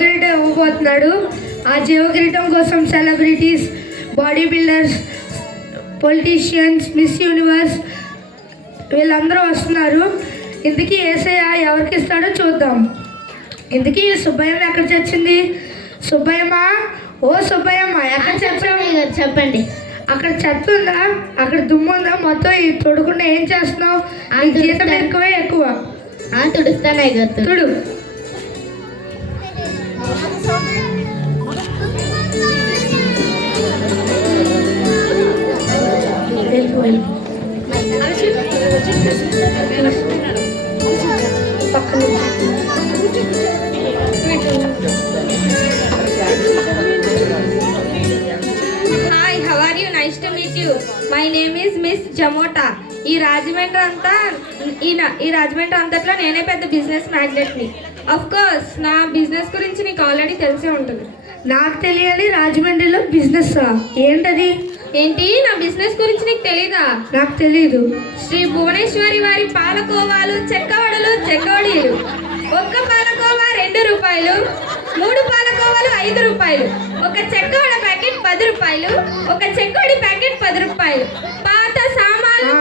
కిరీటం ఇవ్వబోతున్నాడు. ఆ జీవ కిరీటం కోసం celebrities, body builders, politicians, miss universe వీళ్ళందరూ వస్తున్నారు. ఇందుకీ యేసయ్య ఎవరికి ఇస్తాడో చూద్దాం. ఇందుకీ సుబ్బయ్యమ్మ ఎక్కడ చచ్చింది? సుబ్బయ్యమ్మ, ఓ సుబ్బయ్యమ్మ ఎక్కడ చచ్చావు? చెప్పండి. అక్కడ చెత్త ఉందా? అక్కడ దుమ్ము ఉందా? మొత్తం ఈ తొడకుండా ఏం చేస్తున్నావు? జీతం ఎక్కువ ఎక్కువ తుడుస్తానే తుడు. Hi, how are you? Nice to meet you. My name is miss Jamota. ఈ రాజమండ్రి అంతట్లో నేనే పెద్ద బిజినెస్ మ్యాగ్నెట్ని. ఆఫ్ కోర్స్ నా బిజినెస్ గురించి నీకు ఆల్రెడీ తెలిసే ఉంటుంది. నాకు తెలియాలి. రాజమండ్రిలో బిజినెస్ ఏంటది? ఏంటి, నా బిజినెస్ గురించి నీకు తెలీదా? నాకు తెలీదు. శ్రీ భువనేశ్వరి వారి పాలకోవాలు, చెక్కవడలు, చెక్కవడీలు. ఒక్క పాలకోవా 2 రూపాయలు, 3 పాలకోవాలు 5 రూపాయలు, ఒక చెక్కవడ ప్యాకెట్ 10 రూపాయలు, ఒక చెక్కవడి ప్యాకెట్ 10 రూపాయలు. పాత సామాన్లు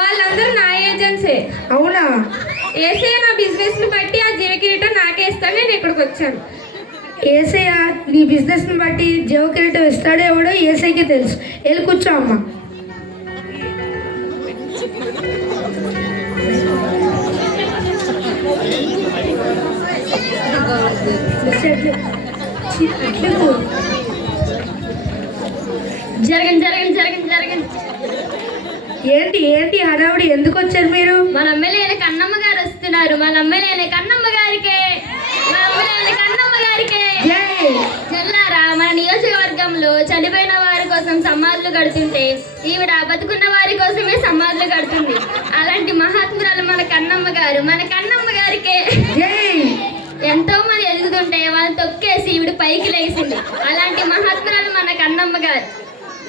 వాళ్ళందరూ నా ఏజెన్సే. అవునా? యేసయ్య నా బిజినెస్ ని బట్టి ఆ జీవ కిరీటం నాకే ఇస్తాను. నేను ఇక్కడికి వచ్చాను. యేసయ్య నీ బిజినెస్ని బట్టి జీవ కిరీటం ఇస్తాడో ఎవడో యేసయ్యకి తెలుసు. వెళ్ళి కూర్చో అమ్మా. జరగండి. ఏంటి ఏంటి హడావుడి? ఎందుకు వచ్చారు మీరు? మన ఎమ్మెల్యే కన్నమ్మ గారు వస్తున్నారు. మన ఎమ్మెల్యే కన్నమ్మ గారికే చెల్లారా, మన నియోజకవర్గంలో చనిపోయిన వారి కోసం సమాధులు కడుతుంటే ఈవిడ బతుకున్న వారి కోసమే సమాధులు కడుతుంది. అలాంటి మహాత్మురాలు మన కన్నమ్మ గారికే ఎంతో మంది ఎదుగుతుంటే వాళ్ళని తొక్కేసి ఈవిడ పైకి లేచింది. అలాంటి మహాత్మురాలు మన కన్నమ్మ గారు.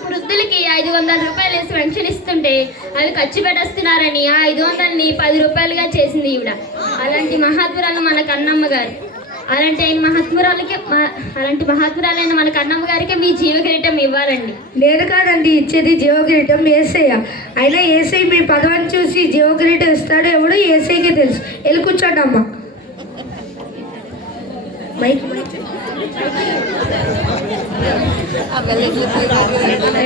వృద్ధులకి 500 రూపాయలు వేసి పెన్షన్ ఇస్తుంటే అవి ఖర్చు పెట్టేస్తున్నారని ఆ 500ని 10 రూపాయలుగా చేసింది ఈవిడ. అలాంటి మహాత్మురాలు మన కన్నమ్మ గారు. అలాంటి మహాత్మురాలైన మన కన్నమ్మ గారికి మీ జీవ కిరీటం ఇవ్వాలండి. నేను కాదండి ఇచ్చేది జీవ కిరీటం, యేసయ్య. అయినా యేసయ్య మీ పదవిని చూసి జీవ కిరీటం ఇస్తాడో ఎవడో యేసయ్యకి తెలుసు. వెళ్ళి కూర్చోండి అమ్మా.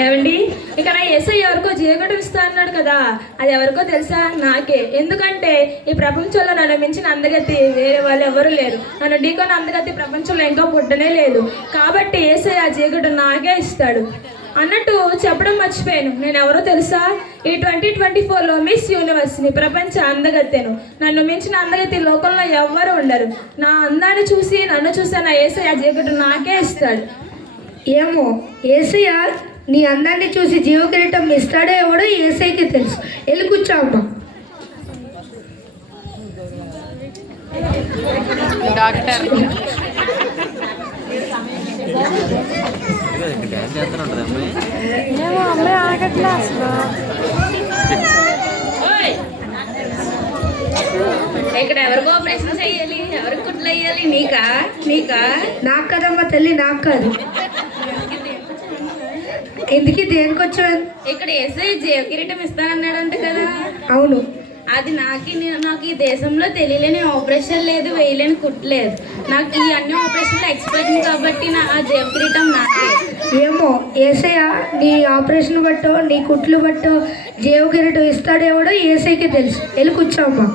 ఏమండి, ఇక్కడ యేసయ్య ఎవరికో జీవకిరీటం ఇస్తా అన్నాడు కదా, అది ఎవరికో తెలుసా? నాకే. ఎందుకంటే ఈ ప్రపంచంలో నన్ను మించిన అందగతి వేరే వాళ్ళు ఎవరు లేరు. నన్ను ఢీకొని అందగతి ప్రపంచంలో ఇంకా పుట్టనే లేదు. కాబట్టి యేసయ్య జీవకిరీటం నాకే ఇస్తాడు. అన్నట్టు చెప్పడం మర్చిపోయాను. నేను ఎవరో తెలుసా? ఈ 2024లో మిస్ యూనివర్స్ని, ప్రపంచ అందగత్తెను. నన్ను మించిన అందగతి లోకంలో ఎవ్వరు ఉండరు. నా అందాన్ని చూసి నన్ను చూసి నా యేసయ్య జీవకిరీటం నాకే ఇస్తాడు. ఏమో, యేసయ్య నీ అందాన్ని చూసి జీవ కిరీటం ఇస్తాడో ఎవడో యేసయ్యకి తెలుసు. వెళ్ళి కూర్చో అమ్మా. ఇక్కడ ఎవరికో ఆపరేషన్ చేయాలి, ఎవరికి కుట్లు వేయాలి? నీకా? నాకు కదమ్మా తల్లి, నాకు కాదు. ఎందుకు దేనికొచ్చావు? ఇక్కడ యేసయ్య జీవ కిరీటం ఇస్తానన్నాడంట కదా. అవును. అది నాకు ఈ దేశంలో తెలియలేని ఆపరేషన్ లేదు, వేయలేని కుట్లేదు. నాకు ఈ అన్ని ఆపరేషన్లో ఎక్స్పర్ట్ కాబట్టి ఆ జీవ కిరీటం నాకే. ఏమో, యేసయ్య నీ ఆపరేషన్ బట్టో నీ కుట్లు బట్టో జీవ కిరీటం ఇస్తాడేవాడో యేసయ్యకి తెలుసు. వెళ్ళి కూర్చోమ్మా.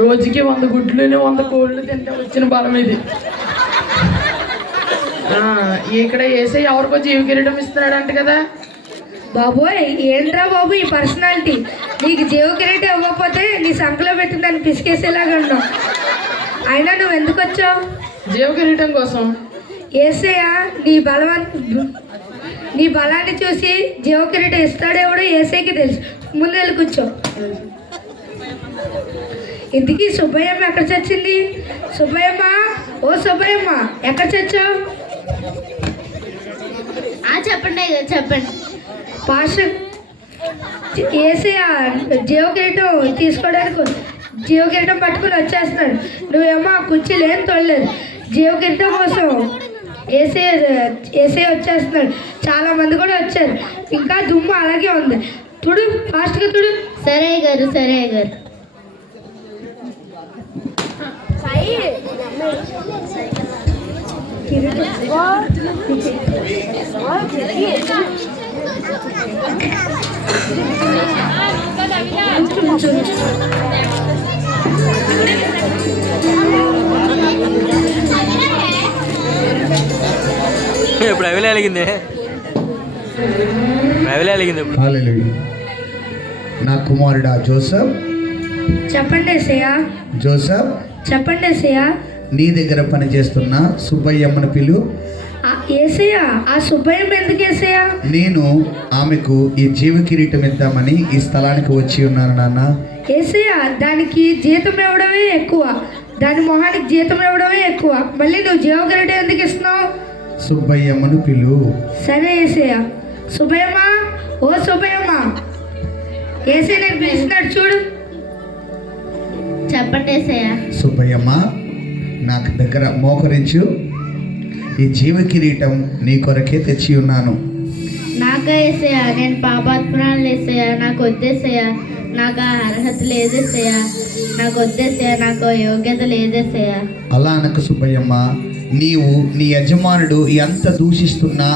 రోజుకి 100 గుడ్లు 100 కోళ్ళు తింటే వచ్చిన బలం ఇది. ఇక్కడ యేసయ్య ఎవరికో జీవ కిరీటం ఇస్తున్నాడంట కదా. బాబోయ్, ఏంట్రా బాబు ఈ పర్సనాలిటీ? నీకు జీవ కిరీటం ఇవ్వకపోతే నీ సంఖలో పెట్టి దాన్ని పిసికేసేలాగా ఉన్నావు. అయినా నువ్వు ఎందుకు వచ్చావు? జీవ కిరీటం కోసం. యేసయ్య నీ బలాన్ని చూసి జీవ కిరీటం ఇస్తాడేవాడో యేసయ్యకి తెలుసు. ముందు వెళ్ళి కూర్చో. ఇంతకీ సుబ్బయ్యమ్మ ఎక్కడ చచ్చింది? సుబ్బయ్యమ్మ, ఓ సుబ్బయ్యమ్మ ఎక్కడ చచ్చావు? చెప్పండి. పాస్టర్ ఏసయ్య జీవ కిరీటం తీసుకోవడానికి జీవ కిరీటం పట్టుకుని వచ్చేస్తున్నాడు. నువ్వేమో ఆ కుర్చీలు ఏం తోడలేదు. జీవ కిరీటం కోసం ఏసయ్య వచ్చేస్తున్నాడు. చాలా మంది కూడా వచ్చారు. ఇంకా దుమ్ము అలాగే ఉంది. తుడు, ఫాస్ట్గా తుడు. సరే గారు, సరే గారు. ఇప్పుడు అవిలే అలిగింది, అవిలే అలిగింది. హల్లెలూయా. నా కుమారుడా జోసెఫ్, చెప్పండి ఏసయ్య. జోసెఫ్, చెప్పండి ఏసయ్య. నీ దగ్గర పనిచేస్తున్న సుబ్బయ్యమ్మను పిలు. ఏసయ్య, ఆ సుబ్బయ్యం ఎందుకు ఏసయ్య? నేను ఆమెకు ఈ జీవ కిరీటం ఇద్దామని ఈ స్థలానికి వచ్చి ఉన్నాను నాన్న. ఏసయ్య, దానికి జీతం ఇవ్వడమే ఎక్కువ, దాని మొహానికి జీతం ఇవ్వడమే ఎక్కువ. మళ్ళీ నువ్వు జీవ కిరీటం ఎందుకు ఇస్తున్నావు? సుబ్బయ్యమ్మను పిలు. సరే ఏసయ్య. సుబ్బయ్యమ్మ, ఓ సుబ్బయ్యమ్మ, ఏసయ్య నేను పిలుస్తున్నాడు చూడు. చెప్పండి ఏసయ్య. సుబ్బయ్యమ్మ, నాకు దగ్గర మోకరించు. ఈ జీవ కిరీటం నీ కొరకే తెచ్చి ఉన్నాను. నాకా ఏసయ్య, నేను పాపాత్మరాలు ఏసయ్య, నాకు వద్దేసయ్య, నాకు ఆ అర్హత లేదేసయ్య, నాకు వద్దేసయ్య, నాకు యోగ్యత లేదేసయ్య. అలా అనకు సుబ్బయ్యమ్మ. నీవు నీ యజమానుడు ఎంత దూషిస్తున్నా,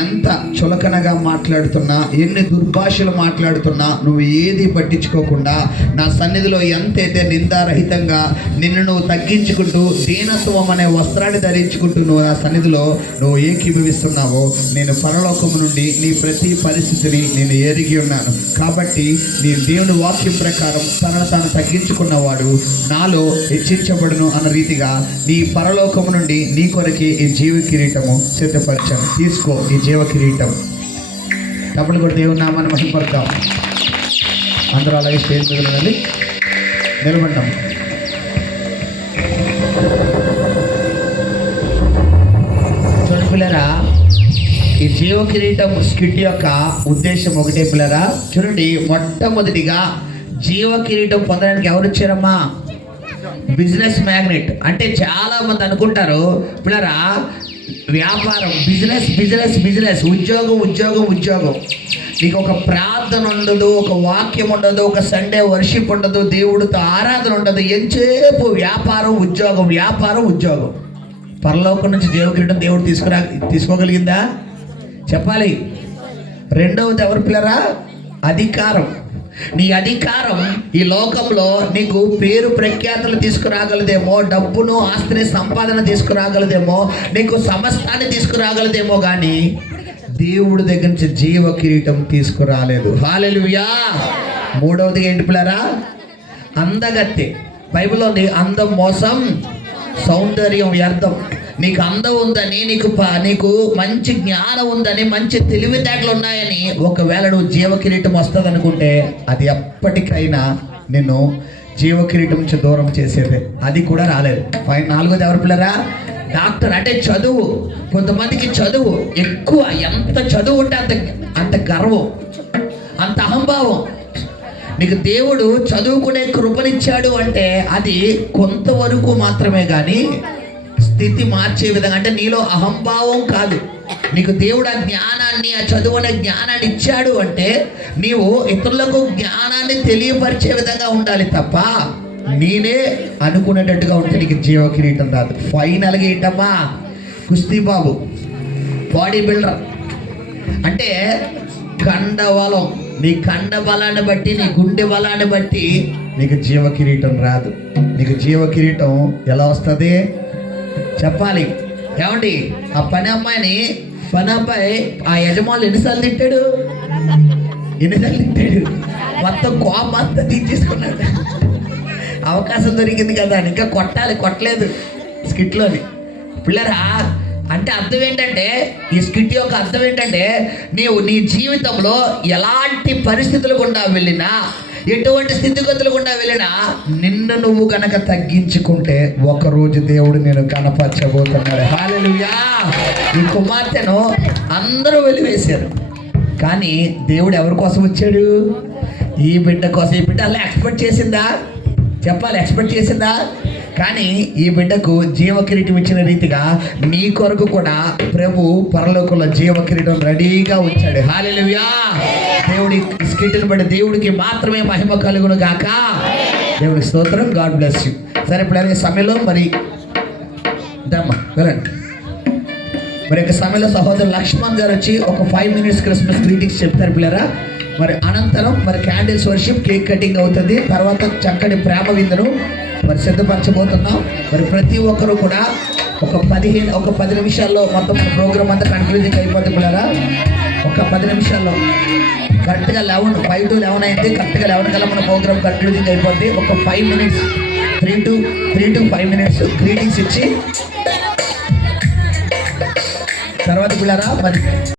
ఎంత చులకనగా మాట్లాడుతున్నా, ఎన్ని దుర్భాషలు మాట్లాడుతున్నా నువ్వు ఏది పట్టించుకోకుండా నా సన్నిధిలో ఎంతైతే నిందారహితంగా నిన్ను నువ్వు తగ్గించుకుంటూ దీనత్వం అనే వస్త్రాన్ని ధరించుకుంటూ నువ్వు నా సన్నిధిలో నువ్వు ఏకీభవిస్తున్నావో, నేను పరలోకము నుండి నీ ప్రతి పరిస్థితిని నేను ఎరిగి ఉన్నాను. కాబట్టి నీ దేవుని వాక్యం ప్రకారం తనను తాను తగ్గించుకున్నవాడు నాలో హెచ్చించబడును అన్న రీతిగా నీ పరలోకము నుండి నీ కొరకి ఈ జీవ కిరీటము సిద్ధపరిచాను. తీసుకో ఈ జీవ కిరీటం. డబ్బులు కూడా దేవుని నామాన్ని మహిమపడతాం. అందరూ అలాగే స్టేజ్ మీద ఉండాలి, నిలబడ్డాం. చూడండి పిల్లరా, ఈ జీవ కిరీటం స్కిట్ యొక్క ఉద్దేశం ఒకటే పిల్లరా. చూడండి, మొట్టమొదటిగా జీవ కిరీటం పొందడానికి ఎవరు వచ్చారమ్మా? Business magnate. అంటే చాలా మంది అనుకుంటారు పిల్లరా, వ్యాపారం, బిజినెస్ బిజినెస్ బిజినెస్, ఉద్యోగం ఉద్యోగం ఉద్యోగం. నీకు ఒక ప్రార్థన ఉండదు, ఒక వాక్యం ఉండదు, ఒక సండే వర్షిప్ ఉండదు, దేవుడితో ఆరాధన ఉండదు. ఎంతసేపు వ్యాపారం ఉద్యోగం, వ్యాపారం ఉద్యోగం. పరలోకం నుంచి జీవకిరీటం దేవుడు తీసుకోగలిగిందా? చెప్పాలి. రెండవది ఎవరు పిల్లరా? అధికారం. నీ అధికారం ఈ లోకంలో నీకు పేరు ప్రఖ్యాతులు తీసుకురాగలదేమో, డబ్బును ఆస్తిని సంపాదన తీసుకురాగలదేమో, నీకు సమస్తాన్ని తీసుకురాగలదేమో, కానీ దేవుడి దగ్గర నుంచి జీవ కిరీటం తీసుకురాలేదు. హల్లెలూయా. మూడవది ఏంటి పిల్లరా? అందగత్తె. బైబిల్లో ఉంది అందం మోసం, సౌందర్యం వ్యర్థం. నీకు అందం ఉందని, నీకు మంచి జ్ఞానం ఉందని, మంచి తెలివితేటలు ఉన్నాయని ఒకవేళ నువ్వు జీవ కిరీటం వస్తుంది అనుకుంటే అది ఎప్పటికైనా నిన్ను జీవ కిరీటం నుంచి దూరం చేసేదే. అది కూడా రాలేదు. నాలుగోది ఎవరు పిల్లరా? డాక్టర్. అంటే చదువు. కొంతమందికి చదువు ఎక్కువ, ఎంత చదువు ఉంటే అంత గర్వం, అంత అహంభావం. నీకు దేవుడు చదువుకునే కృపనిచ్చాడు అంటే అది కొంతవరకు మాత్రమే, కానీ స్థితి మార్చే విధంగా, అంటే నీలో అహంభావం కాదు. నీకు దేవుడు ఆ జ్ఞానాన్ని, ఆ చదువు అనే జ్ఞానాన్ని ఇచ్చాడు అంటే నీవు ఇతరులకు జ్ఞానాన్ని తెలియపరిచే విధంగా ఉండాలి తప్ప నేనే అనుకునేటట్టుగా ఉంటే నీకు జీవ కిరీటం రాదు. ఫైనల్గా ఏంటమ్మా? కుస్తీ బాబు, బాడీ బిల్డర్. అంటే కండబలం. నీ కండ బలాన్ని బట్టి, నీ గుండె బలాన్ని బట్టి నీకు జీవ కిరీటం రాదు. నీకు జీవ కిరీటం ఎలా వస్తుంది చెప్పాలి. ఏమండి, ఆ పని అబ్బాయి ఆ యజమానులు ఎన్నిసార్లు తిట్టాడు? మొత్తం కోపం అంతా తీసేసుకున్నాడు. అవకాశం దొరికింది కదా, ఇంకా కొట్టలేదు స్కిట్లోని. పిల్లరా, అంటే అర్థం ఏంటంటే, ఈ స్కిట్ యొక్క అర్థం ఏంటంటే, నీవు నీ జీవితంలో ఎలాంటి పరిస్థితులు గుండా వెళ్ళినా, ఎటువంటి స్థితిగతులు గుండా వెళ్ళినా, నిన్ను నువ్వు కనుక తగ్గించుకుంటే ఒకరోజు దేవుడు నేను కనపరచబోతున్నాడు. హల్లెలూయా. ఈ కుమార్తెను అందరూ వెలివేశారు, కానీ దేవుడు ఎవరి కోసం వచ్చాడు? ఈ బిడ్డ కోసం. ఈ బిడ్డ అలా ఎక్స్పెక్ట్ చేసిందా? చెప్పాలి, ఎక్స్పెక్ట్ చేసిందా? కానీ ఈ బిడ్డకు జీవ కిరీటం ఇచ్చిన రీతిగా మీ కొరకు కూడా ప్రభు పరలోకంలో జీవ కిరీటం రెడీగా ఉంచాడు. హల్లెలూయా. దేవుడి స్కిట్ని బట్టి దేవుడికి మాత్రమే మహిమ కలుగును గాక. దేవుడికి స్తోత్రం. God bless you. సరే, ఇప్పుడు అలాగే సమయంలో మరి దమ్మా వెళ్ళండి. మరి యొక్క సమయంలో సహోదరు లక్ష్మణ్ గారు వచ్చి ఒక 5 minutes క్రిస్మస్ గ్రీటింగ్స్ చెప్తారు పిల్లరా. మరి అనంతరం మరి క్యాండిల్స్ వర్షిప్, కేక్ కటింగ్ అవుతుంది. తర్వాత చక్కటి ప్రేమ విందును మరి సిద్ధపరచబోతున్నాం. మరి ప్రతి ఒక్కరు కూడా ఒక 10 నిమిషాల్లో మొత్తం ప్రోగ్రామ్ అంతా కన్క్లూజింగ్ అయిపోతుంది పిల్లరా. ఒక 10 నిమిషాల్లో కరెక్ట్గా 5 to 11 అయింది. కరెక్ట్గా 11 కల్లా మన ప్రోగ్రామ్ కన్క్లూజింగ్ అయిపోద్ది. ఒక 5 minutes, 3 to 5 minutes గ్రీటింగ్స్ ఇచ్చి తర్వాత పిల్లరా మరి